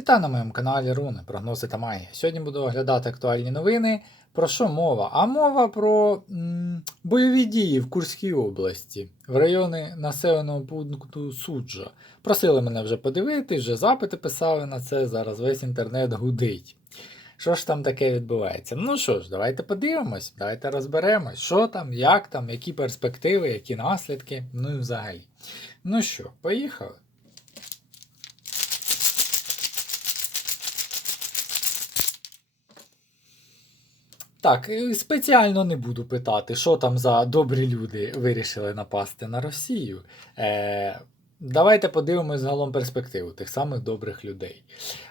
Вітаю на моєму каналі Руни, прогнози та магія. Сьогодні буду оглядати актуальні новини. Про що мова? А мова про м, бойові дії в Курській області в районі населеного пункту Суджа. Просили мене вже подивитись, вже запити писали на це. Зараз весь інтернет гудить. Що ж там таке відбувається? Ну що ж, давайте подивимось, давайте розберемось, що там, як там, які перспективи, які наслідки, ну і взагалі. Ну що, поїхали. Так, спеціально не буду питати, що там за добрі люди вирішили напасти на Росію. Е, давайте подивимось загалом перспективу тих самих добрих людей.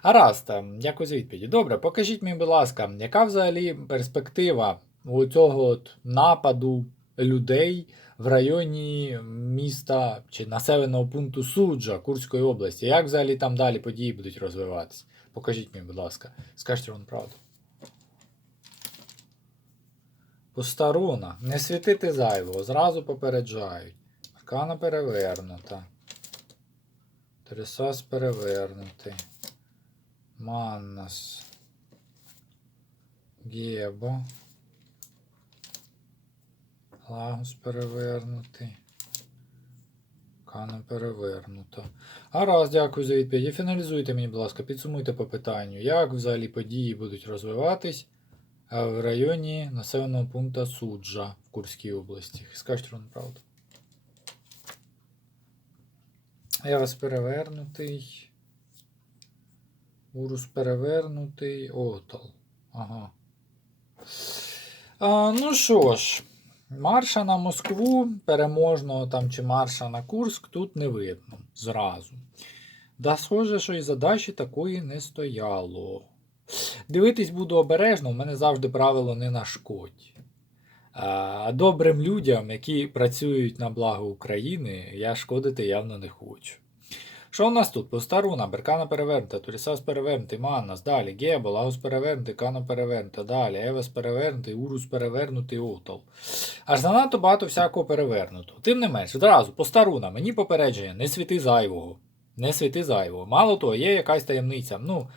Гаразд, там, якось відповіді. Добре, покажіть мені, будь ласка, яка взагалі перспектива у цього от нападу людей в районі міста чи населеного пункту Суджа Курської області? Як взагалі там далі події будуть розвиватися? Покажіть мені, будь ласка, скажіть вам правду. Постаруна. Не світити зайвого, зразу попереджають. Аркана перевернута. Трисас перевернутий. Маннас. Гебо. Лагус перевернутий. Кана перевернута. Гаразд, дякую за відповідь. Фіналізуйте мені, будь ласка, підсумуйте по питанню, як взагалі події будуть розвиватись а в районі населеного пункту Суджа в Курській області. Скажіть вам правду. Я вас перевернутий. Урус перевернутий. Отал. Ага. А, ну що ж, марша на Москву, переможного там чи марша на Курск тут не видно зразу. Да, схоже, що і задачі такої не стояло. Дивитись буду обережно, в мене завжди правило не нашкодь. Добрим людям, які працюють на благо України, я шкодити явно не хочу. Що у нас тут? Постаруна, Беркана перевернута, Турісас перевернутий, Маннас, далі, Гебо, Лагус перевернутий, Кано перевернута, далі, Евес перевернутий, Урус перевернутий, Отол. Аж занадто багато всякого перевернутого. Тим не менш, одразу, постаруна, мені попередження, не світи зайвого. Не світи зайвого. Мало того, є якась таємниця. Ну,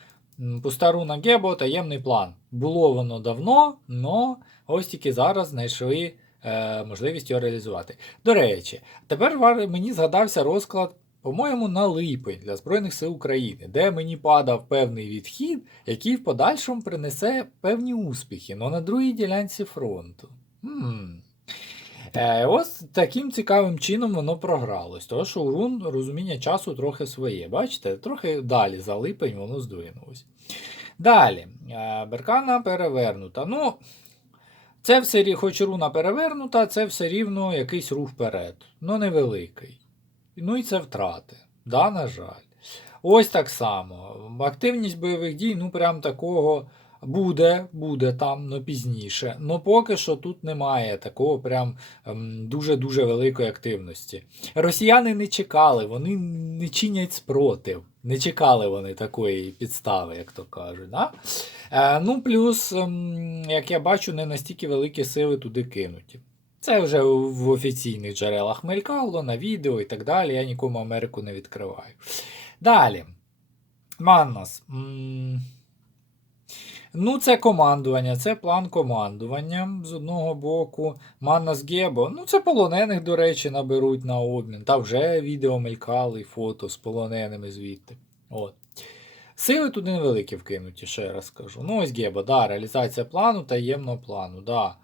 Постаруна Гебо, таємний план. Було воно давно, але ось тільки зараз знайшли е, можливість його реалізувати. До речі, тепер мені згадався розклад, по-моєму, на липень для Збройних сил України, де мені падав певний відхід, який в подальшому принесе певні успіхи, але на другій ділянці фронту. М. Е, ось таким цікавим чином воно програлось. Тому що у рун розуміння часу трохи своє. Бачите, трохи далі за липень воно здвинулось. Далі, е, Беркана перевернута. Ну, це все хоч руна перевернута, це все рівно якийсь рух вперед. Ну, невеликий. Ну і це втрати. Да, на жаль. Ось так само. Активність бойових дій, ну прям такого буде, буде там, но пізніше. Но поки що тут немає такого прям ем, дуже-дуже великої активності. Росіяни не чекали, вони не чинять спротив. Не чекали вони такої підстави, як то кажуть. Да? Е, ну, плюс, ем, як я бачу, не настільки великі сили туди кинуті. Це вже в офіційних джерелах мелькало, на відео і так далі. Я нікому Америку не відкриваю. Далі. Маннас. Ну, це командування, це план командування з одного боку. Маннас Гебо. Ну, це полонених, до речі, наберуть на обмін. Та вже відео мелькали, і фото з полоненими звідти. От. Сили туди невеликі вкинуті, ще раз скажу. Ну, ось Гебо, да, реалізація плану, таємного плану, да.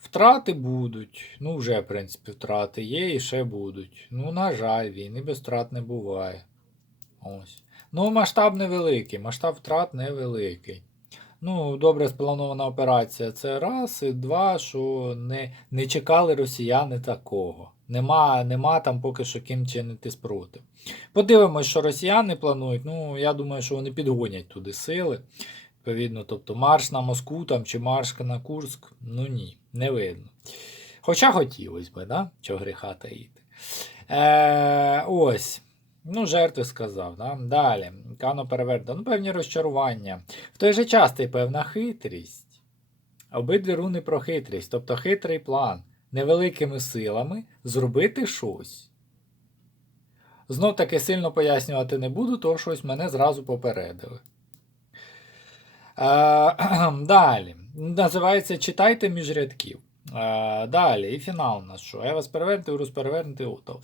Втрати будуть. Ну, вже, в принципі, втрати є і ще будуть. Ну, на жаль, війни без втрат не буває. Ось. Ну, масштаб невеликий, масштаб втрат невеликий. Ну, добре спланована операція. Це раз, і два, що не, не чекали росіяни такого. Нема, нема там поки що ким чинити спротив. Подивимось, що росіяни планують. Ну, я думаю, що вони підгонять туди сили. Відповідно, тобто марш на Москву там, чи марш на Курск. Ну ні, не видно. Хоча хотілося б, да? Чого гріха таїти. Е, ось. Ну, жертви сказав. Да? Далі. Кано переверта. Ну, певні розчарування. В той же час й певна хитрість. Обидві руни про хитрість, тобто хитрий план. Невеликими силами зробити щось. Знов таки сильно пояснювати не буду, тому що мене зразу попередили. Е, далі. Називається Читайте між рядків. Е, далі, і фінал у нас що? Я вас перевернути, урус перевернути, ото.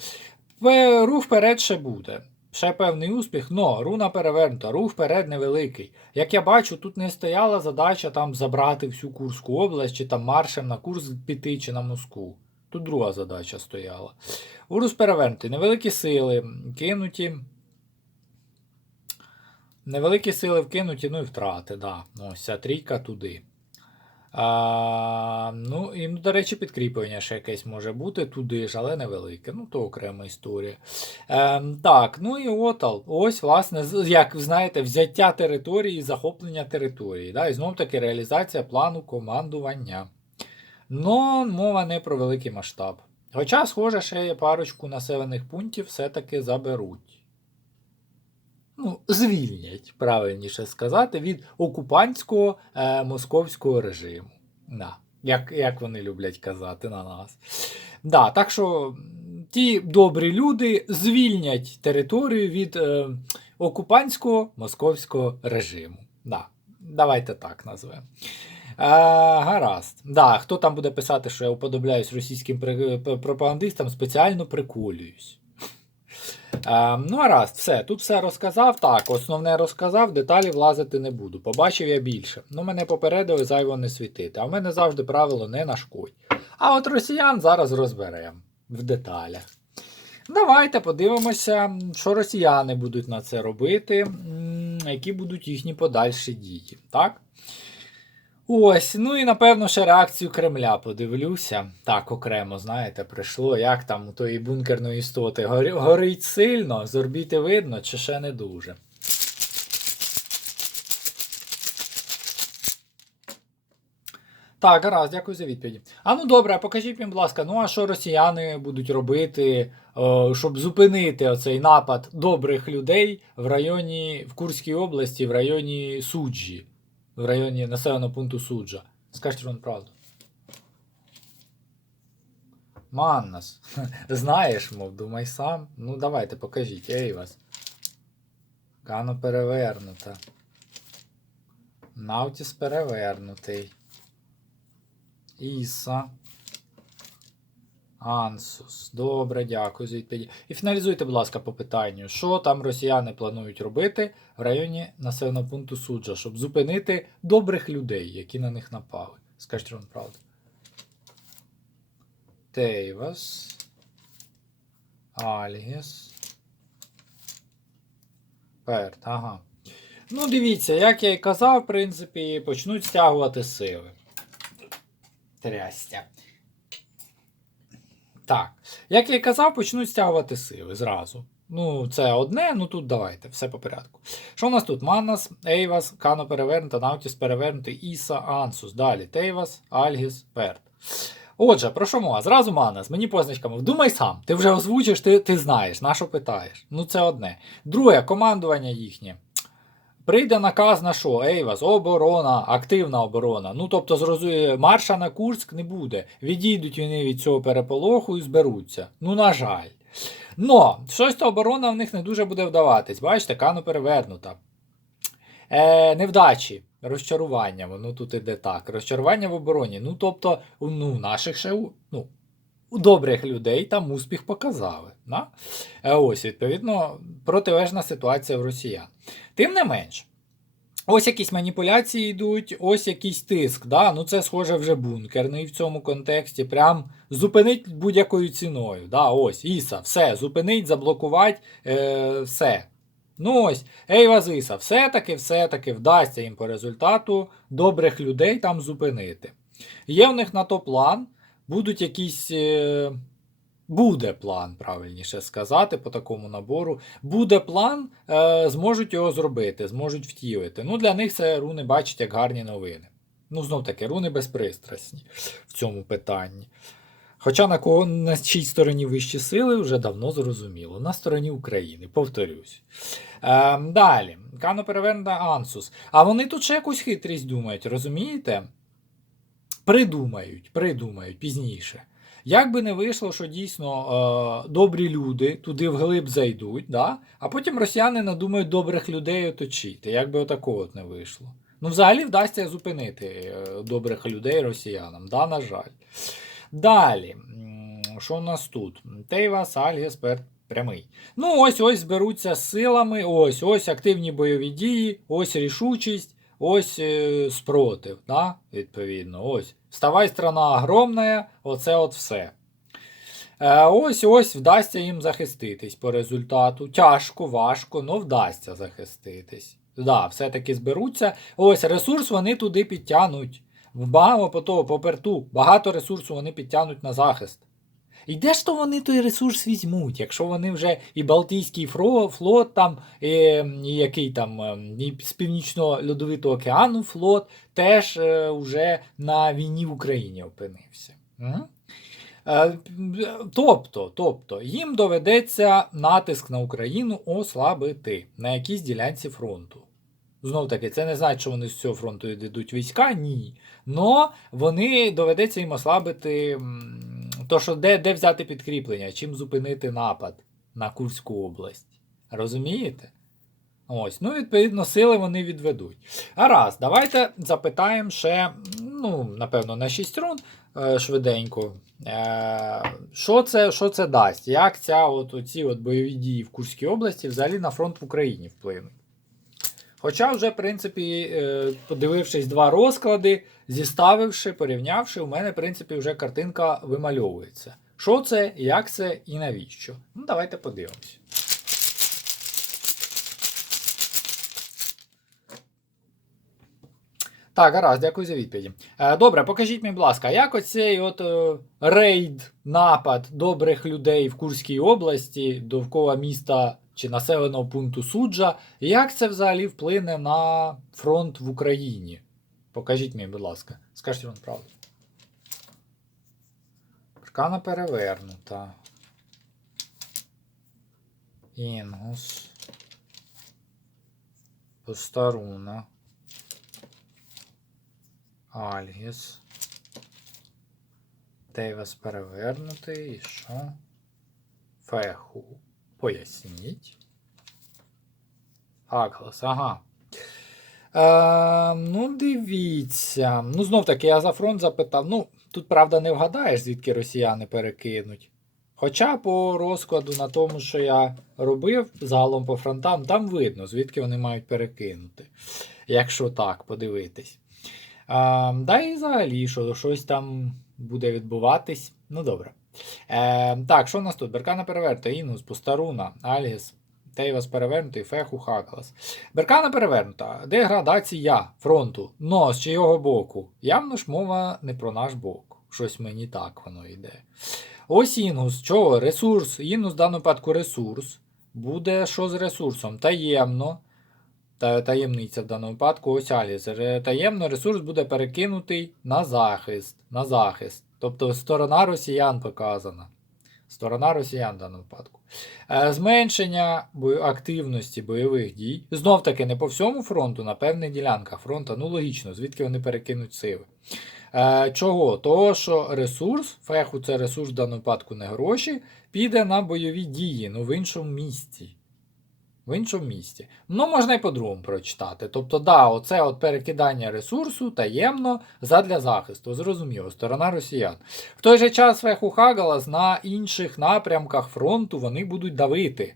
Рух вперед ще буде. Ще певний успіх, но руна перевернута, рух вперед невеликий. Як я бачу, тут не стояла задача там забрати всю Курську область, чи там маршем на Курск піти, чи на Москву. Тут друга задача стояла. Урус перевернутий, невеликі сили, кинуті. Невеликі сили вкинуті, ну і втрати, да. Ну, ось ця трійка туди. А, ну, і, ну, до речі, підкріплення ще якесь може бути туди ж, але невелике. Ну, то окрема історія. Е, так, ну і отал. Ось, власне, як ви знаєте, взяття території, захоплення території. Да? І знов таки реалізація плану командування. Но мова не про великий масштаб. Хоча, схоже, ще є парочку населених пунктів все-таки заберуть. Ну, звільнять, правильніше сказати, від окупантського е, московського режиму. Да. Як, як вони люблять казати на нас. Да, так що ті добрі люди звільнять територію від е, окупантського московського режиму. Да. Давайте так назвемо. Е, гаразд. Да, хто там буде писати, що я уподобляюсь російським п- пропагандистам, спеціально приколююсь. Е, ну, гаразд, все. Тут все розказав. Так, основне розказав, деталі влазити не буду. Побачив я більше. Ну, мене попередили зайво не світити. А в мене завжди правило не нашкодь. А от росіян зараз розберемо в деталях. Давайте подивимося, що росіяни будуть на це робити, які будуть їхні подальші дії. Так? Ось, ну і напевно ще реакцію Кремля подивлюся. Так, окремо, знаєте, прийшло, як там у тої бункерної істоти. Горить сильно, з орбіти видно, чи ще не дуже. Так, гаразд, дякую за відповіді. А ну добре, покажіть мені, будь ласка, ну а що росіяни будуть робити, е, щоб зупинити оцей напад добрих людей в районі в Курській області, в районі Суджі, в районі населеного пункту Суджа. Скажіть вам правду. Маннас. Знаєш, мов, думай сам. Ну давайте, покажіть, ей вас. Кано перевернута. Наутіс перевернутий. Іса. Ансус. Добре, дякую за відповіді. І фіналізуйте, будь ласка, по питанню, що там росіяни планують робити в районі населеного пункту Суджа, щоб зупинити добрих людей, які на них напали. Скажіть вам правду. Тейвас. Альгіс. Перт, ага. Ну, дивіться, як я і казав, в принципі, почнуть стягувати сили. Трястя. Так. Як я і казав, почнуть стягувати сили зразу. Ну, це одне, ну тут давайте, все по порядку. Що у нас тут? Маннас, Ейвас, Кано перевернута, Наутіс перевернутий, Іса, Ансус. Далі Тейвас, Альгіс, Перт. Отже, про що мова? Зразу Маннас, мені позначками. Вдумай сам, ти вже озвучиш, ти, ти знаєш, на що питаєш. Ну, це одне. Друге, командування їхнє. Прийде наказ на що? Ейвас, оборона, активна оборона. Ну тобто, зрозуміє, марша на Курськ не буде. Відійдуть вони від цього переполоху і зберуться. Ну, на жаль. Но щось та оборона в них не дуже буде вдаватись. Бачите, кано перевернута. Е, невдачі, розчарування, воно тут іде так. Розчарування в обороні. Ну, тобто, ну, наших ще ну, у добрих людей там успіх показали. Да? Е, ось, відповідно, протилежна ситуація в росіян. Тим не менш, ось якісь маніпуляції йдуть, ось якийсь тиск. Да? Ну, це схоже вже бункерний в цьому контексті. Прям зупинить будь-якою ціною. Да? Ось, Іса, все, зупинить, заблокувати, е, все. Ну ось, Ейва Зиса, все-таки, все-таки вдасться їм по результату добрих людей там зупинити. Є в них на то план, будуть якісь. Е, буде план, правильніше сказати, по такому набору. Буде план, е, зможуть його зробити, зможуть втілити. Ну, для них це руни бачать як гарні новини. Ну, знов таки, руни безпристрасні в цьому питанні. Хоча на кого на чій стороні вищі сили вже давно зрозуміло. На стороні України, повторюсь. Е, далі, Кано перевернута Ансус. А вони тут ще якусь хитрість думають, розумієте? Придумають, придумають пізніше. Як би не вийшло, що дійсно е, добрі люди туди вглиб зайдуть, да? а потім росіяни надумають добрих людей оточити. Як би отакого от не вийшло. Ну, взагалі вдасться зупинити е, добрих людей росіянам. Да, на жаль. Далі. Що у нас тут? Тейвас, Альгес, Пер- прямий. Ну, ось ось зберуться з силами, ось ось активні бойові дії, ось рішучість, ось е, спротив. Да? Відповідно, ось. Вставай, страна огромна, оце от все. Е, ось ось вдасться їм захиститись по результату. Тяжко, важко, але вдасться захиститись. Да, все-таки зберуться. Ось ресурс вони туди підтягнуть. Багато по того, по перту, багато ресурсу вони підтягнуть на захист. І де ж то вони той ресурс візьмуть, якщо вони вже і Балтійський флот, там, і, і який там, е, і з Північно-Льодовитого океану флот теж е, вже на війні в Україні опинився. М? Е, Тобто, тобто, їм доведеться натиск на Україну ослабити на якійсь ділянці фронту. Знов таки, це не значить, що вони з цього фронту йдуть війська, ні. Но вони доведеться їм ослабити то, що де, де взяти підкріплення, чим зупинити напад на Курську область. Розумієте? Ось, ну, відповідно, сили вони відведуть. Гаразд, давайте запитаємо ще, ну, напевно, на 6 рун е, швиденько. Е, що, це, що це дасть? Як ця от, оці от бойові дії в Курській області взагалі на фронт в Україні вплинуть? Хоча вже, в принципі, е, подивившись два розклади, зіставивши, порівнявши, у мене, в принципі, вже картинка вимальовується. Що це, як це і навіщо? Ну, давайте подивимось. Так, гаразд, дякую за відповіді. Е, добре, покажіть мені, будь ласка, як оцей от е, рейд, напад добрих людей в Курській області довкола міста чи населеного пункту суджа, як це взагалі вплине на фронт в Україні? Покажіть мені, будь ласка. Скажіть вам правду. Аркана перевернута. Інгус. Постаруна. Альгіс. Тейвас перевернутий. І що? Феху. Поясніть. Аглас, ага. Е, ну, дивіться. Ну, знов таки, я за фронт запитав. Ну, тут, правда, не вгадаєш, звідки росіяни перекинуть. Хоча по розкладу на тому, що я робив загалом по фронтам, там видно, звідки вони мають перекинути. Якщо так, подивитись. А, да і взагалі, що щось там буде відбуватись. Ну добре. Е, так, що в нас тут? Беркана перевернута, Інгус, Постаруна, Альгіс, Тейвас перевернутий, Феху, Хаклас. Беркана перевернута. Деградація фронту. Но з чийого боку? Явно ж мова не про наш бок. Щось мені так воно йде. Ось Інгус. Чого? Ресурс. Інгус в даному випадку ресурс. Буде що з ресурсом? Таємно. Та, таємниця в даному випадку ось Аліс. Ре- Таємно ресурс буде перекинутий на захист. На захист. Тобто сторона росіян показана. Сторона росіян в даному випадку. Е, Зменшення активності бойових дій. Знов таки не по всьому фронту, на певних ділянках фронту. Ну логічно, звідки вони перекинуть сили. Е, чого? Того, що ресурс, феху це ресурс в даному випадку не гроші, піде на бойові дії, ну в іншому місці. В іншому місці. Ну, можна і по-другому прочитати. Тобто, да, оце от перекидання ресурсу таємно задля захисту. Зрозуміло, сторона росіян. В той же час Феху Хагалас на інших напрямках фронту вони будуть давити.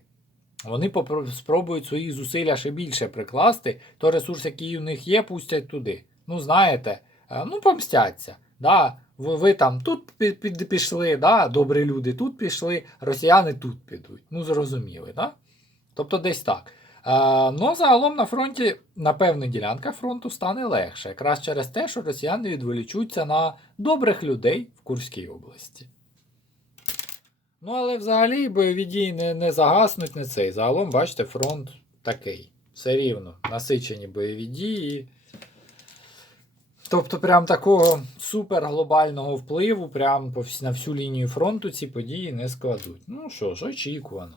Вони спробують свої зусилля ще більше прикласти, то ресурс, який у них є, пустять туди. Ну, знаєте, е, ну, помстяться. Да, ви, ви там тут пі- пі- пішли, да, добрі люди тут пішли, росіяни тут підуть. Ну, зрозуміли, да? Тобто десь так. Е, ну, загалом на фронті, на певних ділянках фронту стане легше, якраз через те, що росіяни відволічуться на добрих людей в Курській області. Ну, але взагалі бойові дії не, не загаснуть не цей. Загалом, бачите, фронт такий. Все рівно. Насичені бойові дії. Тобто, прям такого супер глобального впливу, прям на всю лінію фронту ці події не складуть. Ну що ж, очікувано.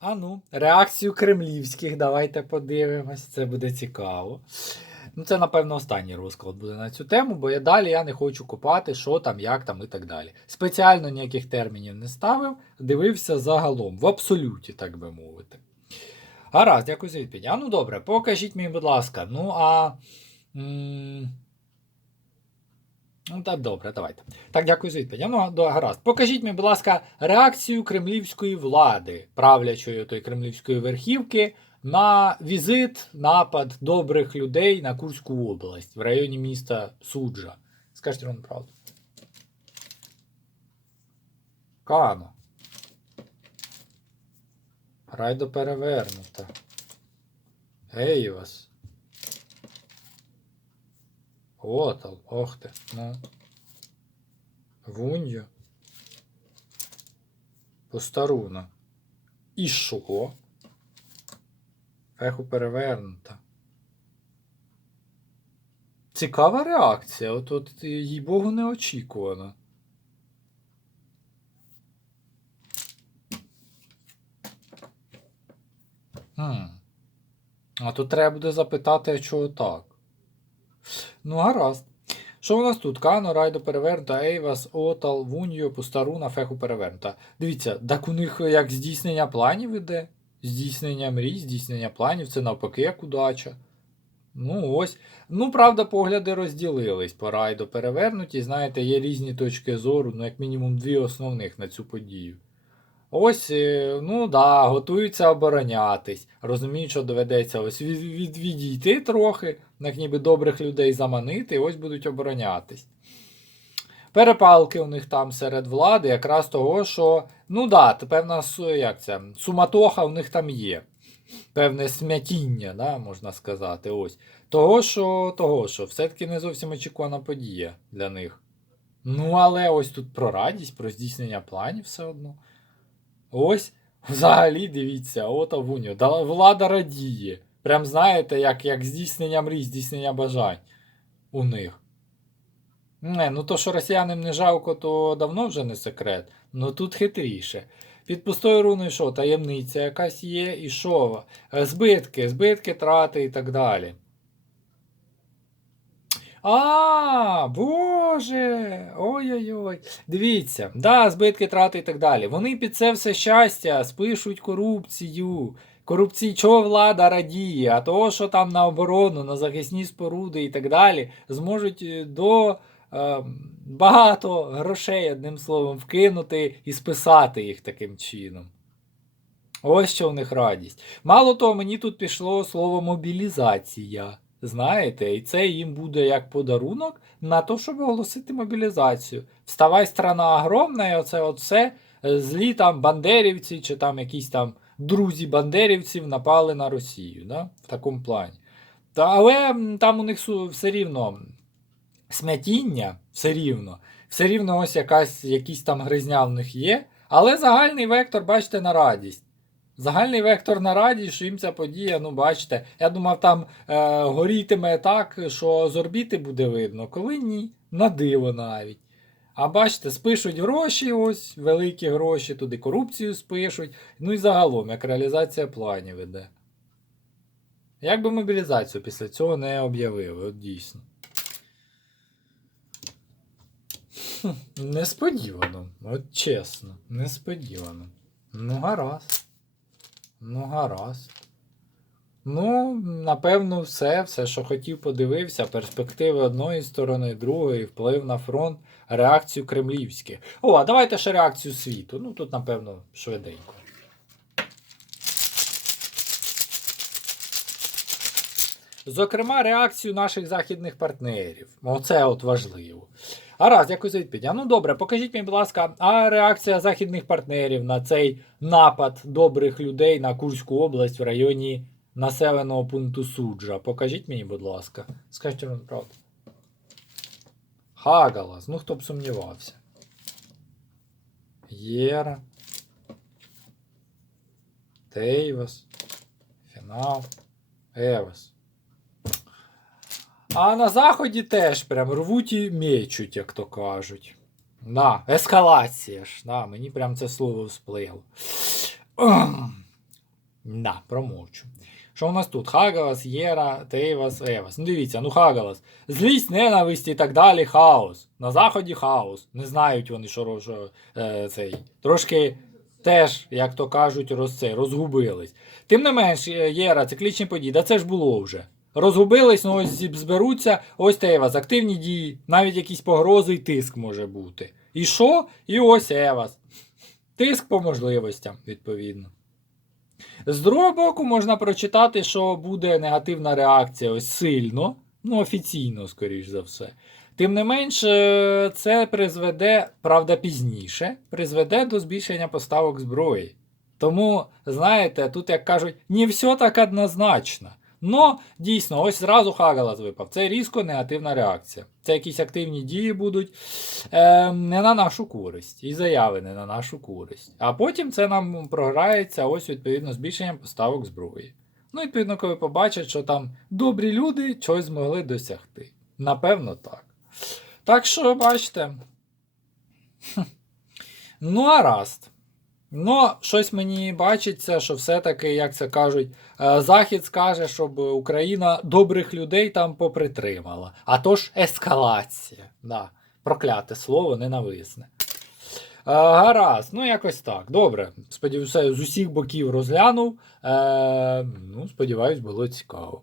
А ну, реакцію кремлівських давайте подивимось, це буде цікаво. Ну, це, напевно, останній розклад буде на цю тему, бо я далі я не хочу копати, що там, як там і так далі. Спеціально ніяких термінів не ставив, дивився загалом, в абсолюті, так би мовити. Гаразд, дякую за відповідь. А ну добре, покажіть мені, будь ласка. Ну а. м, Ну, так, добре, давайте. Так, дякую за відповідь. Ну, до- гаразд. Покажіть мені, будь ласка, реакцію кремлівської влади, правлячої тої кремлівської верхівки, на візит, напад добрих людей на Курську область в районі міста Суджа. Скажіть вам правду. Кано. Райдо перевернута. Ей вас. Отал, ох ти. Ну. Вуньо. Постаруна. І що? Феху перевернута. Цікава реакція. От, от їй Богу не очікувано. Хм. А тут треба буде запитати, а чого так. Ну, гаразд. Що у нас тут? Кано, Райдо перевернута, Ейвас, Отал, Вуньо, Пустаруна, Феху перевернута. Дивіться, так у них як здійснення планів іде. Здійснення мрій, здійснення планів, це навпаки як удача. Ну ось. Ну, правда, погляди розділились по райдо перевернуті. Знаєте, є різні точки зору, ну, як мінімум, дві основних на цю подію. Ось, е, ну да, готуються оборонятись. Розуміють, що доведеться ось від, від, відійти трохи, як ніби добрих людей заманити, і ось будуть оборонятись. Перепалки у них там серед влади, якраз того, що, ну да, певна як це, суматоха у них там є. Певне смятіння, да, можна сказати. ось. Того, що, того, що все-таки не зовсім очікувана подія для них. Ну, але ось тут про радість, про здійснення планів все одно. Ось, взагалі, дивіться, от Авуньо. Влада радіє. Прям знаєте, як, як здійснення мрій, здійснення бажань у них. Не, ну то, що росіянам не жалко, то давно вже не секрет. Ну тут хитріше. Під пустою руною що, таємниця якась є, і що? Збитки, збитки, трати і так далі. А, Боже! Ой-ой-ой. Дивіться, да, збитки, трати і так далі. Вони під це все щастя спишуть корупцію. Корупції, чого влада радіє, а того, що там на оборону, на захисні споруди і так далі, зможуть е, до е, багато грошей, одним словом, вкинути і списати їх таким чином. Ось що в них радість. Мало того, мені тут пішло слово мобілізація. Знаєте, і це їм буде як подарунок на те, щоб оголосити мобілізацію. Вставай, страна огромна, і оце от е, злі там бандерівці чи там якісь там друзі бандерівців напали на Росію. Да? В такому плані. Та, але там у них все рівно смятіння, все рівно. Все рівно ось якась, якісь там гризня в них є. Але загальний вектор, бачите, на радість. Загальний вектор на радість, що їм ця подія, ну бачите, я думав, там е, горітиме так, що з орбіти буде видно, коли ні, на диво навіть. А бачите, спишуть гроші, ось, великі гроші, туди корупцію спишуть, ну і загалом, як реалізація планів іде. Як би мобілізацію після цього не об'явили, от дійсно. Несподівано, от чесно, несподівано. Ну, гаразд. Ну, гаразд. Ну, напевно, все, все, що хотів, подивився. Перспективи одної сторони, другої, вплив на фронт, реакцію кремлівських. О, а давайте ще реакцію світу. Ну, тут, напевно, швиденько. Зокрема, реакцію наших західних партнерів. Оце от важливо. Гаразд, дякую за відповідь. А ну добре, покажіть мені, будь ласка, а реакція західних партнерів на цей напад добрих людей на Курську область в районі населеного пункту Суджа. Покажіть мені, будь ласка. Скажіть вам правду. Хагалас, ну хто б сумнівався. Єра. Тейвас. Фінал. Евас. А на заході теж прям рвуть і мечуть, як то кажуть. На, ескалація ж. Да, мені прям це слово всплило. Ем. Да, промовчу. Що у нас тут? Хагалас, Єра, Тейвас, Евас. Ну дивіться, ну Хагалас. Злість, ненависть і так далі, хаос. На заході хаос. Не знають вони, що, що е, цей. Трошки теж, як то кажуть, роз, це, розгубились. Тим не менш, е, Єра, циклічні події, да це ж було вже. Розгубились, ну ось зберуться, ось Тейвас, активні дії, навіть якісь погрози і тиск може бути. І що? І ось Евас. Тиск по можливостям, відповідно. З другого боку, можна прочитати, що буде негативна реакція ось сильно, ну офіційно, скоріш за все. Тим не менш, це призведе, правда, пізніше, призведе до збільшення поставок зброї. Тому, знаєте, тут, як кажуть, не все так однозначно. Но дійсно, ось зразу Хагалас випав. Це різко негативна реакція. Це якісь активні дії будуть е, не на нашу користь, і заяви не на нашу користь. А потім це нам програється ось відповідно збільшенням поставок зброї. Ну, відповідно, коли побачать, що там добрі люди щось змогли досягти. Напевно, так. Так що, бачите. Ну, а раст. Ну, щось мені бачиться, що все-таки, як це кажуть, е, Захід скаже, щоб Україна добрих людей там попритримала. А то ж ескалація. Да. Прокляте слово ненависне. Е, гаразд, ну якось так. Добре. Сподіваюся, з усіх боків розглянув. Е, ну, сподіваюсь, було цікаво.